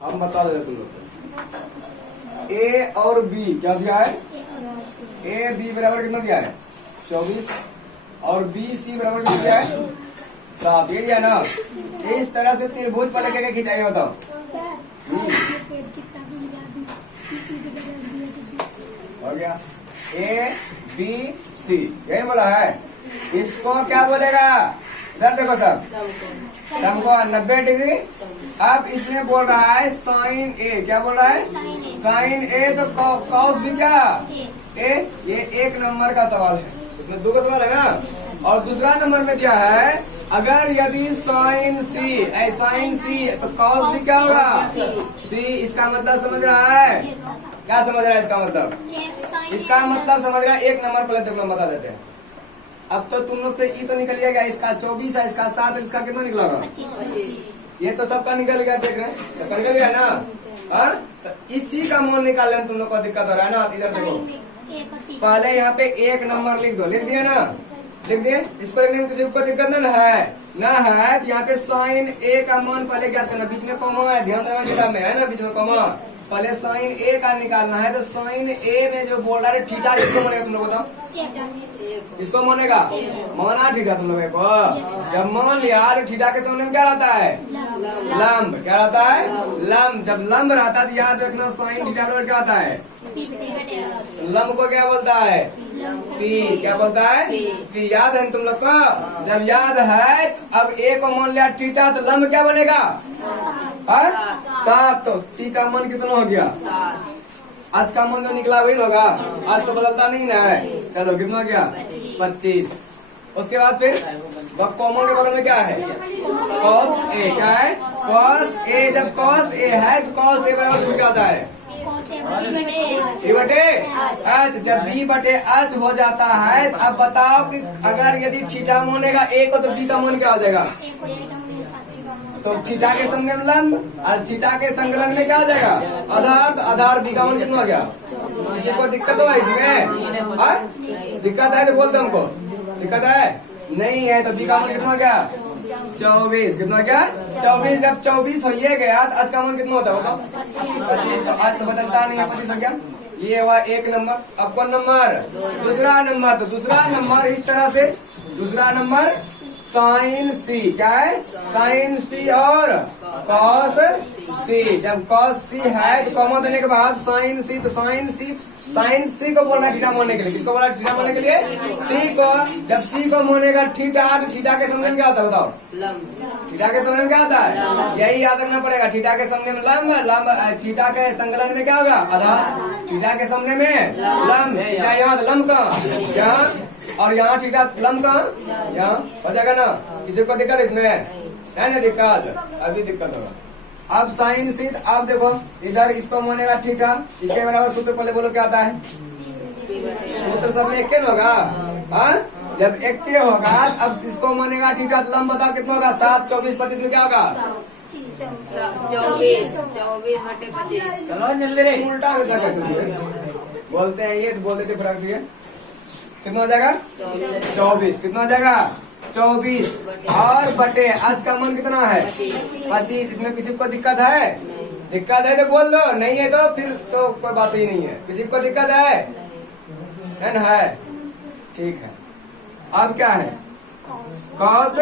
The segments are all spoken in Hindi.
हम बता देते तुम लोग को। ए और बी क्या दिया है? ए बी बराबर कितना दिया है? 24 और बी सी बराबर कितना दिया है? 7। ये दिया ना। इस तरह से त्रिभुज पहले क्या खिंचाइए बताओ। हो गया ए बी सी यही बोला है। इसको क्या बोलेगा? इधर देखो सब सबको 90 डिग्री। अब इसमें बोल रहा है साइन ए। क्या बोल रहा है? साइन ए। तो कॉस भी क्या ए? ये 1 नंबर का सवाल है। इसमें 2 का सवाल है ना। और दूसरा नंबर में क्या है? अगर यदि साइन सी साइन सी तो कॉस भी क्या होगा? सी। इसका मतलब समझ रहा है? क्या समझ रहा है इसका मतलब? इसका मतलब समझ रहा है 1 नंबर पहले तक हम बता देते हैं। अब तो तुम लोग से ई तो निकल गया। इसका 24 है, इसका 7 है, इसका कितना निकला होगा? ये तो सबका निकल गया। देख रहे हैं सबका निकल गया ना। हाँ तो इसी का मान निकालने में तुम लोग को दिक्कत हो रहा है ना। इधर देखो पहले यहाँ पे 1 नंबर लिख दो। लिख दिया ना? लिख दिए। इसको लिखने में किसी को दिक्कत ना है। तो यहाँ पे साइन ए का मान पहले ज्ञात करना। बीच में कॉमा है, ध्यान देना किताब में है ना, बीच में कॉमा। पहले साइन ए का निकालना है। तो साइन ए में जो बोल रहा है थीटा किसको मानेगा तुम लोग बताओ? इसको मानेगा माना थीटा तुम लोग को। जब मान लिया तो थीटा के सामने में क्या रहता है? लंब। क्या रहता है? लंब। जब लंब रहता है तो याद रखना साइन थीटा बराबर क्या होता है? लंब को क्या बोलता है? पी। क्या बोलता है? पी। याद है तुम लोग को? जब याद है अब ए को मान लिया थीटा तो लंब क्या बनेगा? 7। तो सी का मान कितना हो गया? आज का मान जो निकला वही होगा। आज तो बदलता नहीं ना है। चलो कितना हो गया? 25। उसके बाद फिर कॉमन के बगल में क्या है? Cos A. क्या है? Cos A. जब कॉस ए है तो कॉस ए बराबर क्या होता है? बी बटे एच। जब बी बटे एच हो जाता है तो अब बताओ कि अगर यदि थीटा मानेगा ए को तो बी का मान क्या हो जाएगा? तो थीटा के संगलग्न में लंब और थीटा के संगलग्न में क्या हो जाएगा? आधार। तो आधार बी का मान कितना हो गया? किसी को दिक्कत हो इसमें? दिक्कत है तो बोल दो हमको। दिक्कत है नहीं है तो बी का मान कितना हो गया? 24। कितना क्या? 24। जब 24 हो ये गया तो आज का मान कितना होता है बताओ? 25। तो आज तो बदलता नहीं है। 25 हो गया। ये हुआ 1 नंबर। अब कौन नंबर? दूसरा नंबर। तो दूसरा नंबर इस तरह से दूसरा नंबर साइन सी। क्या है? साइन सी और कॉस सी। जब कॉस सी है तो कॉमा देने के बाद साइन सी। तो साइन सी को बोलना थीटा मानने के लिए। किसको बोला थीटा मानने के लिए? सी को। जब सी को मानेगा थीटा तो थीटा के सामने में क्या होता है बताओ? थीटा के सामने में क्या होता है? यही याद रखना पड़ेगा। थीटा के सामने में लंब। थीटा के संकलन में क्या होगा? आधार। थीटा के सामने में लंब। थीटा यहाँ लंब का यहाँ और यहाँ थीटा लंब का यहाँ हो जाएगा ना। किसी को दिक्कत इसमें है ना? दिक्कत अभी दिक्कत होगा। अब साइन सी। अब देखो इधर इसको मानेगा थीटा। इसके बराबर सूत्र पहले बोलो क्या आता है? सूत्र सब में एक होगा। हाँ जब एक होगा अब इसको मानेगा थीटा तो लंब बताओ कितना होगा? 7। 24 25 में क्या होगा? 24 बटे 25। चलो जल्दी रे। उल्टा हमेशा कैसे बोलते हैं ये तो बोल देते फर्क से। कितना हो जाएगा? 24। कितना हो जाएगा? 24 और बटे आज का मान कितना है? 25। इसमें किसी को दिक्कत है? दिक्कत है तो बोल दो, नहीं है तो फिर तो कोई बात ही नहीं है। किसी को दिक्कत है ना? है ठीक है। अब क्या है? कॉस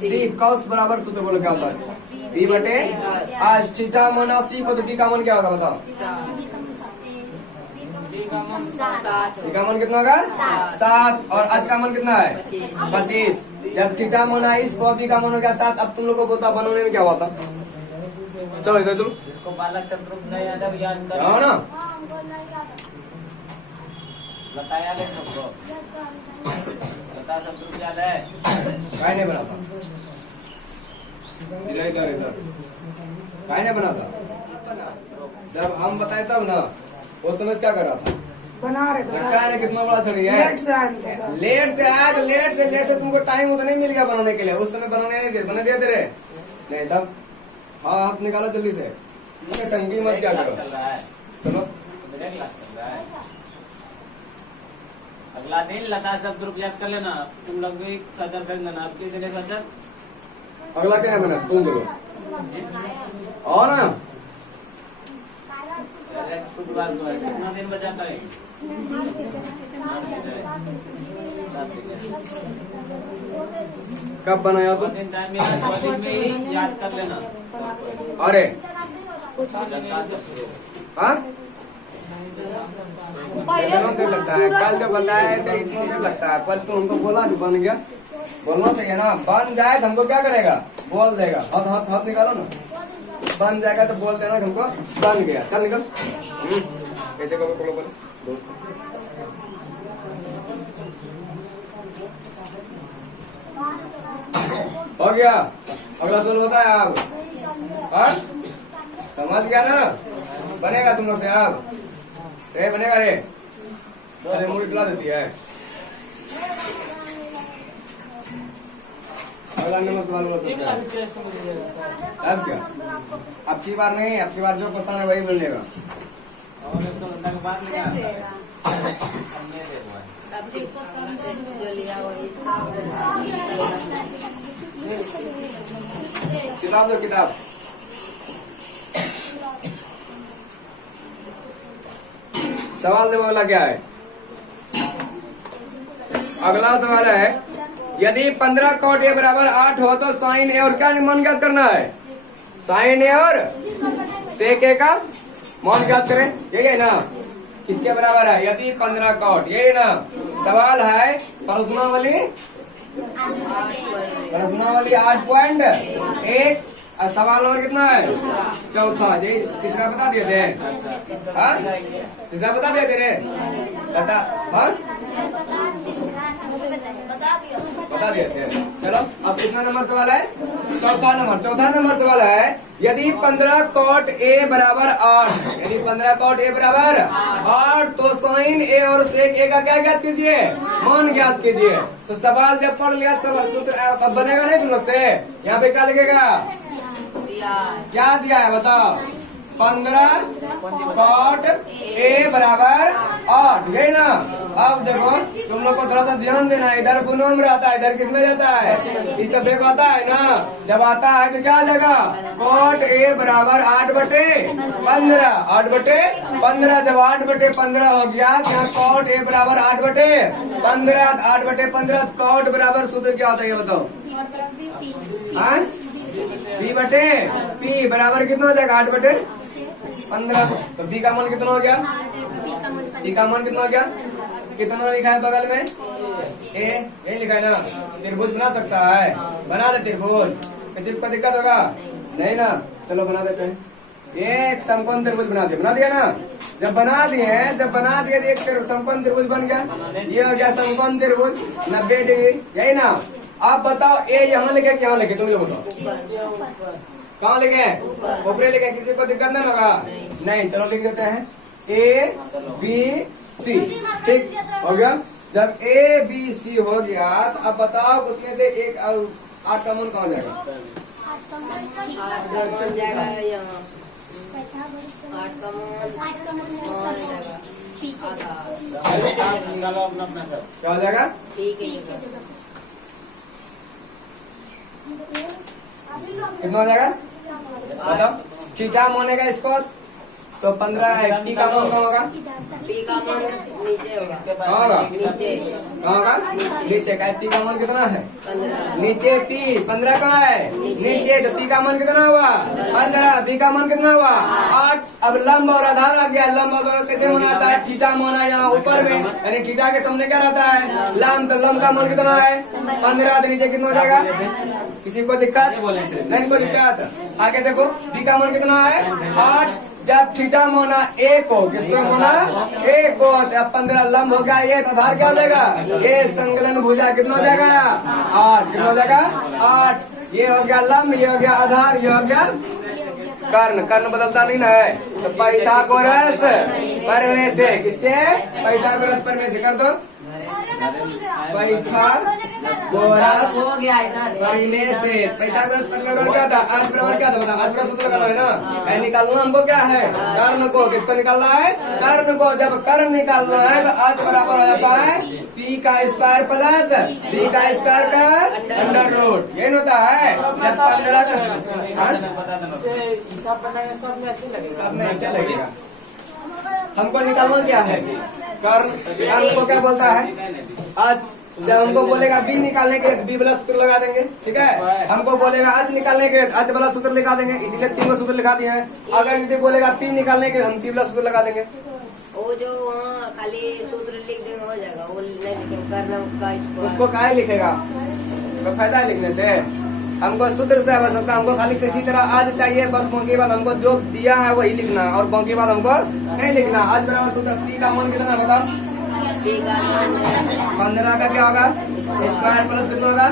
सी। कॉस बराबर सूत्र बोलो क्या होता है? बी बटे आज थीटा माना सी को तो बी का मान क्या होगा बताओ? बी का मान कितना होगा? 7। और आज का मान कितना है? 25। जब थीटा माना इसको बी का मान हो गया 7। अब तुम लोग को बता बनाने में क्या हुआ था? चलो इधर चलो। बालक शब्द नहीं याद करो ना। बताया नहीं सबको। लता शब्द याद है? काय नहीं बना था? इधर इधर इधर काय नहीं बना था? जब हम बताए तब ना वो समझ क्या कर रहा था? बना रहे थे। कितना बड़ा छड़ी है? लेट से आया तो लेट से तुमको टाइम उतना नहीं मिल गया बनाने के लिए। उस समय बना दिया तेरे नहीं तब। हाँ हाथ निकालो जल्दी से। टंगी मत क्या करो। चलो अगला दिन लता शब्द रूप याद कर लेना। तुम लोग भी सचर कर लेना। अब किस जगह सचर? अगला क्या बना तुम देखो और ना शुक्रवार को है, कितना दिन बचाता है? 7 दिन। कब बनाया तो? 2 दिन टाइम मिला, 2 दिन में ही याद कर लेना। अरे लता सब शुरू। हाँ इतना देर लगता है, कल जो बताए थे इतना देर लगता है, पर तू हमको बोला कि बन गया, बोलना चाहिए ना। बन जाए तो हमको क्या करेगा, बोल देगा। हाथ हाथ हाथ निकालो ना, बन जाएगा तो बोल देना कि हमको बन गया। चल निकल। कैसे को बोलो बोले दोस्त को। हो गया, अगला सवाल होता है अब। हाँ समझ गया ना, बनेगा तुम लोग से अब रे, बनेगा रे। अरे मुड़ी डुला देती है। अगला नंबर सवाल बोल सकते हैं। अब क्या, अब की बार नहीं, अब की बार जो क्वेश्चन है वही बनेगा। और एक तो लता के बाद में क्या आता है? हमने देखा है। जो लिया वही सब किताब दो, किताब। सवाल देखो अगला क्या है। अगला सवाल है, यदि 15 cot A बराबर 8 हो तो साइन ए और क्या मान ज्ञात करना है? साइन ए और सेक ए का मान ज्ञात करें, यही है ना। किसके बराबर है? यदि 15 cot, यही है ना। सवाल है प्रश्नावली 8.1। सवाल नंबर कितना है? चौथा। जी तीसरा बता दिए थे। हाँ तीसरा बता दिए थे रे, बता। हाँ बता दिए थे। चलो अब कितना नंबर सवाल है? चौथा नंबर सवाल है, यदि 15 cot A बराबर 8, यदि 15 cot A बराबर 8 तो साइन ए और सेक ए का क्या ज्ञात कीजिए? मान ज्ञात कीजिए। तो सवाल जब पढ़ लिया तो सूत्र अब बनेगा नहीं तुम लोग से। यहाँ पे क्या लिखेगा? क्या दिया है बताओ? 15 cot A बराबर 8, यही ना। अब देखो तुम लोग को थोड़ा सा ध्यान देना है, इधर गुणों में रहता है, इधर किसमें जाता है? इस सब एक आता है ना। जब आता है तो क्या आ जाएगा? cot A बराबर 8/15। 8/15 जब 8/15 हो गया, यहाँ cot A बराबर 8/15। 8/15 cot बराबर सूत्र क्या होता है ये बताओ? हाँ P बराबर कितना हो जाएगा? 8/15। तो B का मान कितना हो गया? D का मान कितना हो गया? कितना लिखा है बगल में? ए यही लिखा है ना। त्रिभुज बना सकता है, बना दे त्रिभुज। किसी को दिक्कत होगा नहीं ना? चलो बना देते हैं। एक समकोण त्रिभुज बना दिया ना। जब बना दिए एक समकोण त्रिभुज बन गया। ये हो गया समकोण त्रिभुज 90 डिग्री, यही ना। आप बताओ ए यहाँ लिखे कि यहाँ लिखे? तुम लोग बताओ कहाँ लिखे? ऊपर लिखे। किसी को दिक्कत नहीं होगा? नहीं। चलो लिख देते हैं A B C। ठीक हो गया। जब A B C हो गया तो अब बताओ उसमें से एक 8 का मान कहाँ जाएगा? 10 बन जाएगा यहाँ। 8 का मान निकालो अपना अपना सब। क्या हो जाएगा? ठीक है कितना हो जाएगा बताओ? थीटा मानेगा इसको तो 15 है। टी का मान कहाँ होगा? टी का मान नीचे होगा। कहाँ होगा? नीचे कहाँ होगा? नीचे का। टी का मान कितना है? 15। नीचे P 15 कहाँ है? नीचे। तो टी का मान कितना हुआ? 15। बी का मान कितना हुआ? 8। अब लंब और आधार आ गया। लंब और आधार कैसे मनाता है? थीटा माना यहाँ ऊपर में, यानी थीटा के सामने क्या रहता है? लंब। तो लंब का मान कितना है? 15। तो नीचे कितना हो जाएगा? किसी को दिक्कत नहीं? कोई दिक्कत? आगे देखो बी का मान कितना है? 8। जब थीटा मोना एक हो, किसको मोना एक हो, जब 15 लंब हो गया ये तो आधार क्या हो जाएगा? ये संकलन भुजा कितना हो जाएगा? 8। कितना हो जाएगा? 8। ये हो गया लंब, ये हो गया आधार, ये हो गया कर्ण। कर्ण बदलता नहीं ना है। तो पाइथागोरस प्रमेय से, किसके? पाइथागोरस प्रमेय से कर दो। पाइथागोरस प्रमेय से। पाइथागोरस प्रमेय क्या था? आज बराबर क्या था बता? आज बराबर सूत्र करना है ना। निकालना हमको क्या है? कर्ण को। किसको निकालना है? कर्ण को। जब कर्ण निकालना है तो आज बराबर हो जाता है P का स्क्वायर प्लस B का स्क्वायर का अंडर रूट। यही होता है। जब 15 का बता देना। हिसाब बनाएगा सब में ऐसे लगेगा। सब में ऐसे लगेगा। हमको निकालना क्या है कर्ण हमको क्या बोलता है आज जब हमको बोलेगा बी निकालने के लिए बी वाला सूत्र लगा देंगे ठीक है हमको बोलेगा आज निकालने के लिए आज वाला सूत्र लगा देंगे इसीलिए 3 का सूत्र लिखा दिया है अगर यदि बोलेगा पी निकालने के लिए हम 3 वाला सूत्र लगा देंगे वो जो वहाँ खाली सूत्र लिख देंगे हो जाएगा वो नहीं लिखेंगे कर्ण का स्क्वायर उसको क्या लिखेगा तो फायदा है लिखने से हमको सूत्र से आवश्यकता हमको खाली किसी तरह आज चाहिए बस बाकी बात हमको जो दिया है वही लिखना और बाकी बात हमको नहीं लिखना आज बराबर सूत्र पी का मान कितना बताओ 15 का क्या होगा स्क्वायर प्लस कितना होगा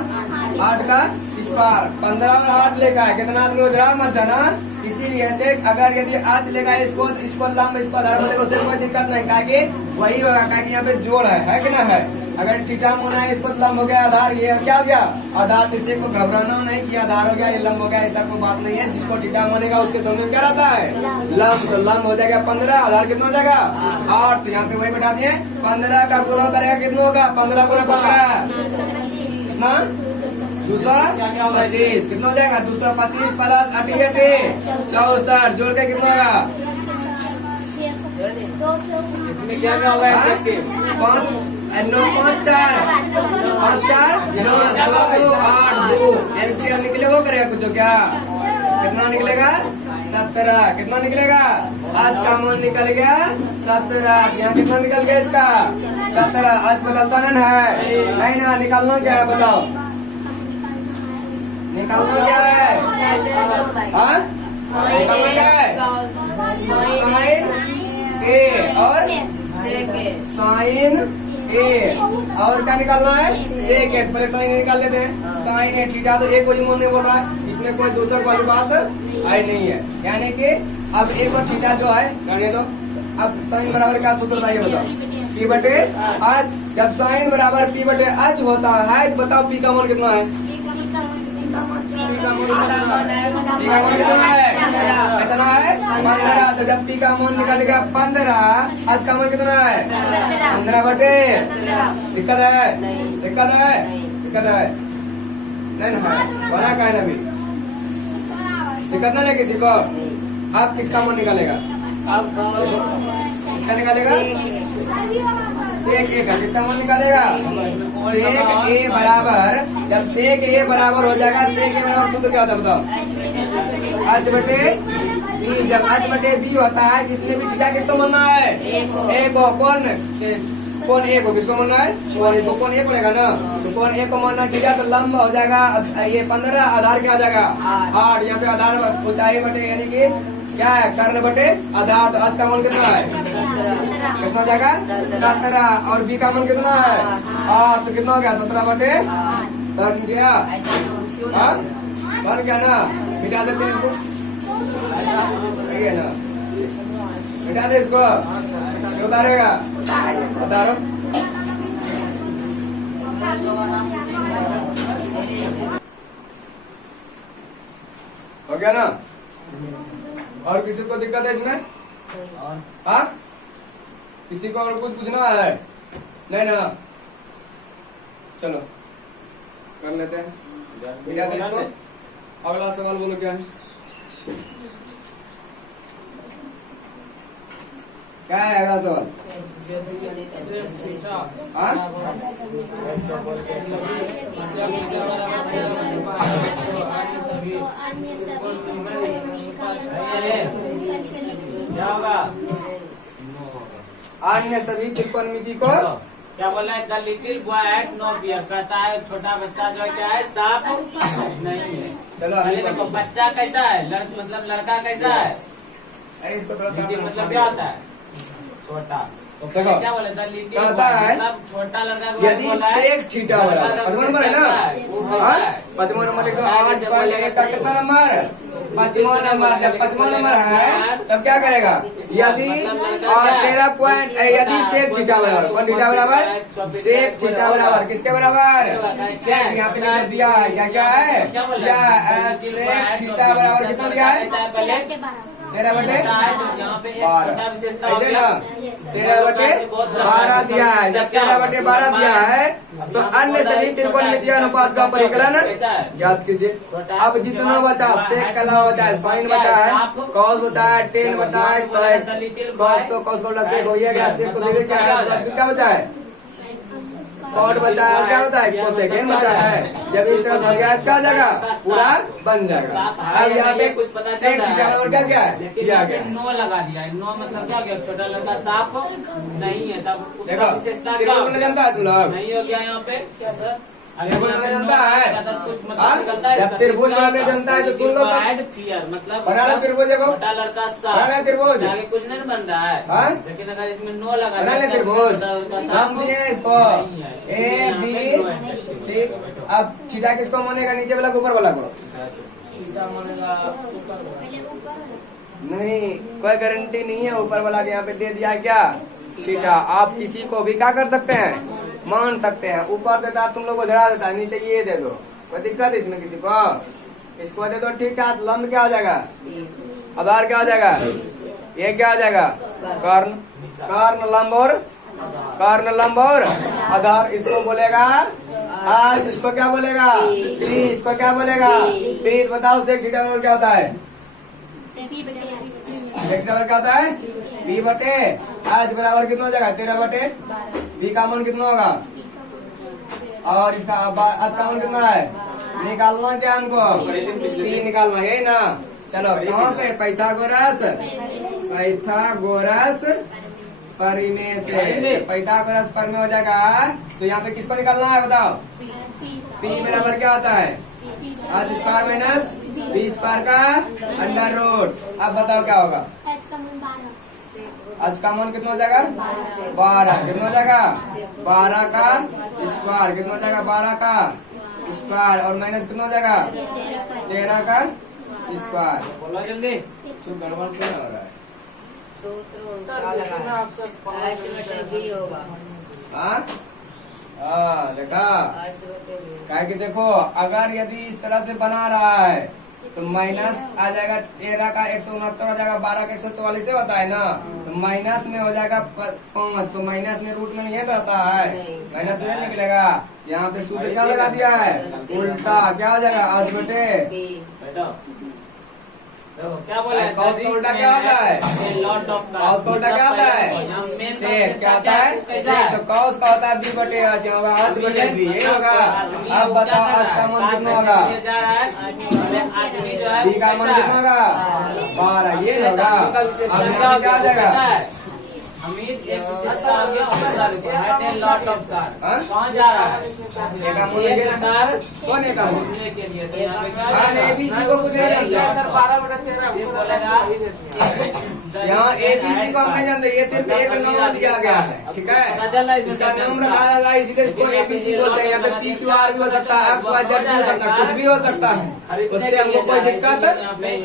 8 का स्क्वायर 15 और 8 लेगा है कितना आदमी उधरा मत जाना इसीलिए से अगर यदि आज लेगा इसको लंब इसको आधार बोलेगा उससे कोई दिक्कत नहीं कहा वही होगा कहा यहाँ पे जोड़ है कि ना है अगर थीटा होना है इसको लंब हो गया आधार ये क्या हो गया आधार किसी को घबराना नहीं कि आधार हो गया ये लंब हो गया ऐसा कोई बात नहीं है जिसको थीटा होनेगा उसके समझ में क्या रहता है लंब तो लंब हो जाएगा 15 आधार कितना हो जाएगा 8 यहाँ पे वही बैठा दिए 15 का गुणा करेगा कितना होगा 15 गुणा 15 कितना 225 कितना हो जाएगा 225 प्लस 68 64 जोड़ के कितना होगा इसमें क्या क्या होगा 9 5 4 5 4 9 6 2 8 2 एलसीएम निकले वो करेगा कुछ क्या कितना निकलेगा 17 कितना निकलेगा आज का मान निकल गया 17 यहाँ कितना निकल गया इसका 17 आज बदलता नहीं है नहीं ना निकालना क्या है बताओ निकालना क्या है हाँ निकालना क्या है साइन ए और साइन ए और क्या निकालना है सेक ए पहले साइन ए निकाल लेते हैं साइन ए थीटा तो एक कोई नहीं बोल रहा है इसमें कोई दूसरा कोई बात है नहीं है यानी कि अब एक और थीटा जो है जानिए तो अब साइन बराबर क्या सूत्र था ये बताओ पी बटे आज जब साइन बराबर पी बटे आज होता है तो बताओ पी का मान कितना है पी का मान कितना है 15 तो जब पी का मान निकालेगा 15 आज का मान कितना है 15 बटे दिक्कत है दिक्कत है दिक्कत है नहीं ना बना का है ना अभी दिक्कत नहीं है किसी को आप किसका मान निकालेगा किसका निकालेगा सेक ए का किसका मान निकालेगा सेक ए बराबर जब सेक ए बराबर हो जाएगा सेक ए बराबर सूत्र क्या होता है बताओ आज बटे बी जब आज बटे बी होता है जिसमें भी थीटा किसको मानना है ए को कौन ए को किसको मानना है कौन इसको कौन ए पड़ेगा ना तो कौन ए को मानना थीटा तो लंब हो जाएगा ये 15 आधार क्या आ जाएगा 8 यहाँ पे आधार ऊंचाई बटे यानी कि क्या है कर्ण बटे आधार तो आज का मान कितना है कितना जाएगा 17 और बी का मान कितना है तो कितना हो गया 17 बटे बन गया बन गया ना मिटा देते हैं इसको सही है ना मिटा दे इसको उतारेगा उतारो हो गया ना और किसी को दिक्कत है इसमें हाँ किसी को और कुछ पूछना है नहीं ना चलो कर लेते हैं मिटा दे इसको अगला सवाल बोलो क्या है क्या है अगला सवाल हाँ क्या होगा अन्य सभी त्रिकोणमिति को क्या बोला है the little boy ate no beer कहता है छोटा बच्चा जो है क्या है सांप नहीं है चलो पहले देखो बच्चा कैसा है मतलब लड़का कैसा है अरे इसको थोड़ा सा मतलब क्या होता है छोटा तो देखो क्या बोले द लिटिल कहता है मतलब छोटा लड़का को यदि सेक थीटा बराबर 55 नंबर है ना 55 नंबर लिखो 8.1 का कितना नंबर 55 नंबर जब 55 नंबर है तब क्या करेगा यदि और 13 पॉइंट यदि सेक थीटा बराबर कौन थीटा बराबर सेक थीटा बराबर किसके बराबर सेक यहाँ पे लिख दिया है क्या है क्या सेक थीटा बराबर कितना दिया है 13 बटे 12 ऐसे ना 13/12 दिया है। जब 13/12 दिया है तो अन्य सभी त्रिकोणमितीय अनुपात का परिकलन याद कीजिए। अब जितना बचा सेक का अलावा बचा है, साइन बचा है, कॉस बचा है, टेन बचा है, कॉस तो कॉस का सेक हो गया, सेक को देखिए क्या है, क्या बचा है, कॉट बचा है और क्या होता है कोसेकेंड बचा है। जब इस तरह से हो गया क्या हो जाएगा, पूरा बन जाएगा। अब यहाँ पे कुछ पता सेक चल रहा है और क्या क्या है किया गया, नो लगा दिया है। नो मतलब क्या हो गया, छोटा लड़का साफ नहीं है, तब उसका देखो विशेषता क्या त्रिकोण में जानता है तुम लोग, नहीं हो गया यहाँ पे क्या सर, त्रिकोण में जानता है, हाँ? जब त्रिभुज बनाने जानता है तो सुन लो तब फियर मतलब बना लो त्रिभुज को, छोटा लड़का बना ले साफ त्रिभुज, आगे कुछ नहीं बन रहा है, हाँ? लेकिन अगर इसमें नो लगा बना ले दिया, त्रिभुज, छोटा लड़का साफ समझिए इसको नहीं है। A B C. अब थीटा किसको मानेगा, नीचे वाला को ऊपर वाला को, नहीं कोई गारंटी नहीं है, ऊपर वाला के यहाँ पे दे दिया क्या थीटा। आप किसी को भी क्या कर सकते हैं, मान सकते हैं। ऊपर देता तुम लोग को झड़ा देता है, नीचे ये दे दो, कोई दिक्कत है इसमें किसी को, इसको दे दो थीटा, लंब क्या हो जाएगा, आधार क्या हो जाएगा, ये क्या हो जाएगा कर्ण, कर्ण लंब और कर्ण लंब और आधार, इसको बोलेगा आज, इसको क्या बोलेगा पी, इसको क्या बोलेगा पी। बताओ सेक थीटा बराबर क्या होता है, सेक बराबर क्या होता है बी बटे आज बराबर कितना हो जाएगा 13/12। बी का मान कितना होगा, और इसका आज का मान कितना है, निकालना क्या हमको, पी निकालना, यही ना। चलो कहाँ से, पाइथागोरस, पाइथागोरस परिमेय से, पाइथागोरस परिमेय हो जाएगा। तो यहाँ पे किसको निकालना है बताओ, पी बराबर क्या होता है आज स्क्वायर माइनस बी स्क्वायर का अंडर रूट। अब बताओ क्या होगा, आज का मान कितना हो जाएगा 12, कितना हो जाएगा 12 का स्क्वायर, कितना हो जाएगा 12 का स्क्वायर, और माइनस कितना हो जाएगा 13 का स्क्वायर। बोलो जल्दी, तो गड़बड़ क्यों हो रहा है, हाँ देखा क्या कि देखो, अगर यदि इस तरह से बना रहा है तो माइनस आ जाएगा 13 का 169 हो जाएगा, 12 का 144 से होता है ना, तो माइनस में हो जाएगा 5, तो माइनस में रूट में नहीं रहता है, माइनस में निकलेगा। यहाँ पे सूत्र क्या लगा दिया है उल्टा, क्या हो जाएगा आज बटे बैठो क्या बोला है, कॉस का उल्टा क्या होता है, लॉट ऑफ कॉस का उल्टा क्या होता है सेक, क्या होता है सेक। तो कॉस का होता है बी बटे आज होगा, आज बटे बी, यही होगा। अब बताओ आज का मान कितना होगा, बी का मान कितना होगा 12, ये होगा। अब यहाँ पे क्या हो जाएगा, हमीद एक विशेषता आगे है लॉट ऑफ कार, कहाँ जा रहा है, एक का मान लेके ना, कौन है का मान, घूमने के लिए, तो यहाँ पे क्या हाँ एबीसी को कुछ नहीं जानता, ये बोलेगा यहाँ एबीसी को हम नहीं जानते, ये सिर्फ एक नाम दिया गया है, ठीक है, इसका नाम रखा जाता है इसीलिए इसको एबीसी बोलते हैं। यहाँ पे पी क्यू आर भी हो सकता है, एक्स वाई जेड भी हो सकता है, कुछ भी हो सकता है, उससे हमको कोई दिक्कत नहीं,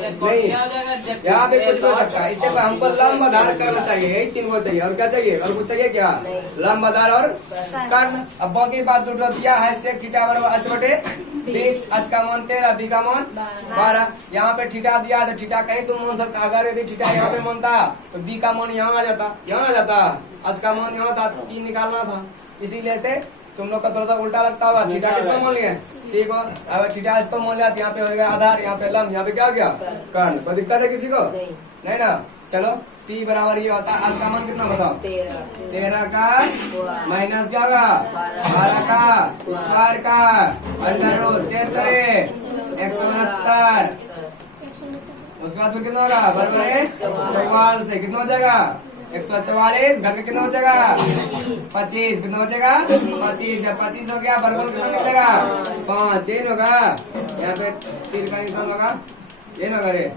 यहाँ पे कुछ भी हो सकता है। इससे हमको लंब आधार करना चाहिए, यही 3 को चाहिए, और क्या चाहिए, और कुछ चाहिए क्या, लंब आधार और कर्ण। अब बाकी बात दूसरा दिया है सेक थीटा बराबर h बटे बी, h का मान 13, बी का मान 12। यहाँ पे थीटा दिया तो थीटा कहीं तुम मान सकता, अगर यदि थीटा यहाँ पे मानता तो बी का मान यहाँ आ जाता, यहाँ आ जाता, h का मान यहाँ था, पी निकालना था, इसीलिए से तुम लोग का थोड़ा सा उल्टा लगता होगा। थीटा किसको मान लिया सी को, अब थीटा इसको मान लिया, यहाँ पे हो गया आधार, यहाँ पे लंब, यहाँ पे क्या हो गया कर्ण। कोई दिक्कत है किसी को नहीं ना। चलो पी बराबर ये होता है, आज का मान कितना बताओ 13 का माइनस क्या होगा 12 का स्क्वायर का अंडर रूट 169, उसके बाद फिर कितना होगा बराबर है 44 से, कितना हो जाएगा 144 घट के कितना हो जाएगा 25, कितना हो जाएगा 25, या 25 हो गया बराबर कितना निकलेगा 5, ये होगा, यहाँ पे तीर का निशान होगा, ये ना करे।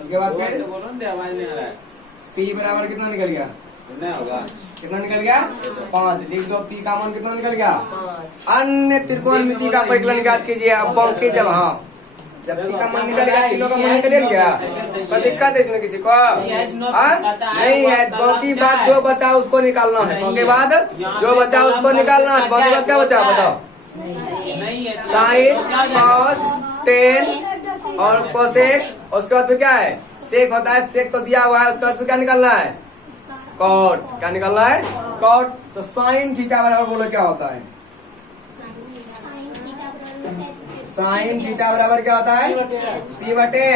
उसके बाद फिर बोलो ना, आवाज नहीं आ रहा है, पी बराबर कितना निकल गया, नहीं होगा, कितना निकल गया 5, लिख दो पी का मान कितना निकल गया। अन्य त्रिकोणमिति का परिकलन ज्ञात कीजिए। अब बाकी जब हाँ जब पी का मान निकल गया, किलो का मान निकल गया, कोई दिक्कत है इसमें किसी को नहीं है। बाकी बात जो बचा उसको निकालना है, बाकी बाद जो बचा उसको निकालना है, बाकी बात क्या बचा बताओ, साइन कॉस टेन और कोसेक, उसके बाद फिर क्या है सेक होता है, सेक तो दिया हुआ है, उसके बाद फिर क्या निकालना है कॉट। क्या निकल रहा है? कॉट। तो साइन थीटा बराबर बोलो क्या होता है? साइन थीटा बराबर क्या होता है? पी बटे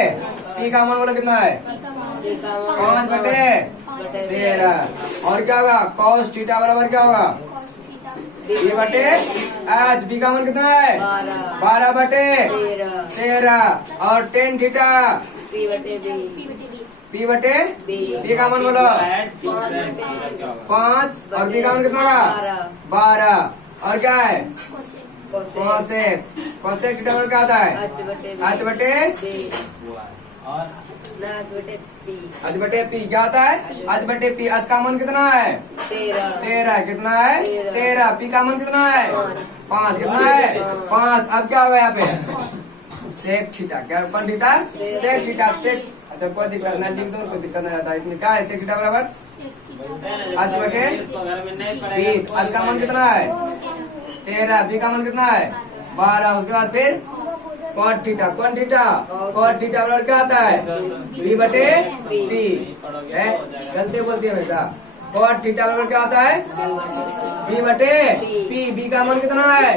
पी का मान बोलो कितना है? 5 बटे 13। और क्या होगा? कॉस थीटा बराबर क्या होगा? बी बटे एच। बी का मान कितना है? 12 बटे 13। और टेन थीटा पी बटे बी। पी बटे बी का मान बोलो 5। और बी का मान कितना होगा? 12। और क्या है? कोसेक। कोसेक थीटा बराबर क्या होता है? एच बटे और एच बटे पी। क्या होता है? एच बटे पी। एच का मान कितना है? 13। कितना है? 13। पी का मान कितना है? 5। कितना है? 5। अब क्या होगा यहाँ पे? Sec theta. क्या कौन थीटा? Sec theta. सेक। अच्छा कोई दिक्कत ना, लिख दो, कोई दिक्कत नहीं आता। इसमें क्या है? सेक थीटा बराबर एच बटे पी। एच का मान कितना है? 13। बी का मान कितना है? 12। उसके बाद फिर कॉट थीटा। कौन थीटा? कॉट थीटा बराबर क्या आता है? बी बटे पी। गलती बोलती है हमेशा। कॉट थीटा बराबर क्या होता है? बी बटे पी। बी का मान कितना है?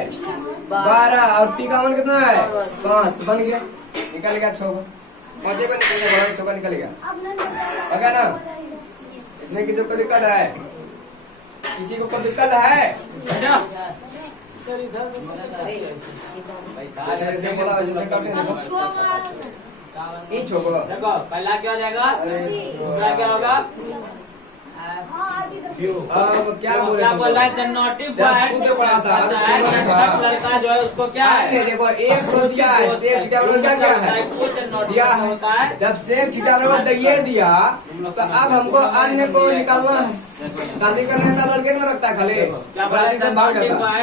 12। और पी का मान कितना है? 5। बन गया, निकल गया 6। पहुंचे को निकल गया, 6 निकल गया। लगा ना? इसमें किसी को दिक्कत है? किसी को दिक्कत है? ऐसे बोला वैसे कर देखो। ई छोको। देखो पहला क्या हो जाएगा, दूसरा क्या होगा? अब क्या बोले? क्या बोल रहा है? द नॉटी बॉय लड़का जो है उसको क्या है? देखो एक को दिया है सेक थीटा बराबर क्या है? दिया होता है। जब सेक थीटा बराबर ये दिया तो अब हमको अन्य को निकालना है। शादी करने का लड़के में रखता है खाली, शादी से भाग जाता है।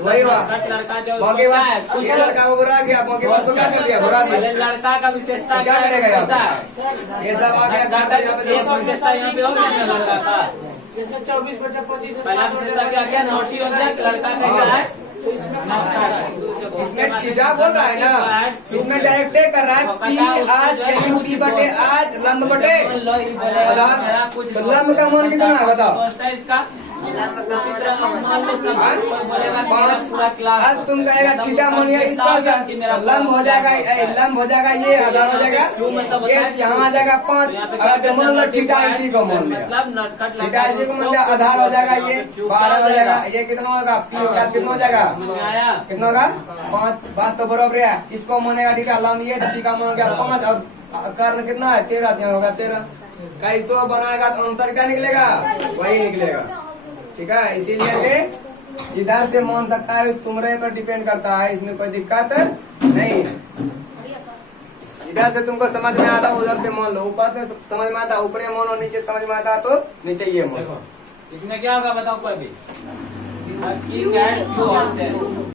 वही लड़का जो मौके बाद इस लड़का को बुरा किया, मौके बाद को क्या कर दिया? बुरा दिया। लड़का का विशेषता क्या करेगा यहाँ पे? है? ये सब आ गया घाटा यहाँ पे। एक विशेषता यहाँ पे हो गया ना लड़का का। जैसे 24/25 पहला विशेषता क्या क्या? नोटी हो गया। लड़का कैसा है? इसमें थीटा बोल रहा है ना, इसमें डायरेक्ट कर रहा है पी आज यानी पी बटे आज लंब बटे आधार। तो लंब का मान कितना है बताओ? इसका अब तुम कहेगा थीटा मान इसका लंब हो जाएगा, लंब हो जाएगा, ये आधार हो जाएगा, ये यहाँ आ जाएगा 5। अगर मान लो थीटा इसी को मान लिया, थीटा इसी को मान लिया, आधार हो जाएगा ये 12 हो जाएगा। ये कितना होगा? पी होगा कितना हो जाएगा? कितना होगा? 5। बात तो बराबर है। इसको मानेगा थीटा लंब ये, पी का मान हो गया 5 और कर्ण कितना है? 13। यहाँ होगा 13। कैसो बनाएगा तो अंतर क्या निकलेगा? वही निकलेगा। ठीक है, इसीलिए से जिधर से मान सकता है तुम्हारे पर डिपेंड करता है, इसमें कोई दिक्कत नहीं है। इधर से तुमको समझ में आता उधर से मान लो, ऊपर से समझ में आता ऊपर मान लो, नीचे समझ में आता तो नीचे ये मान लो। इसमें क्या होगा बताओ? कोई भी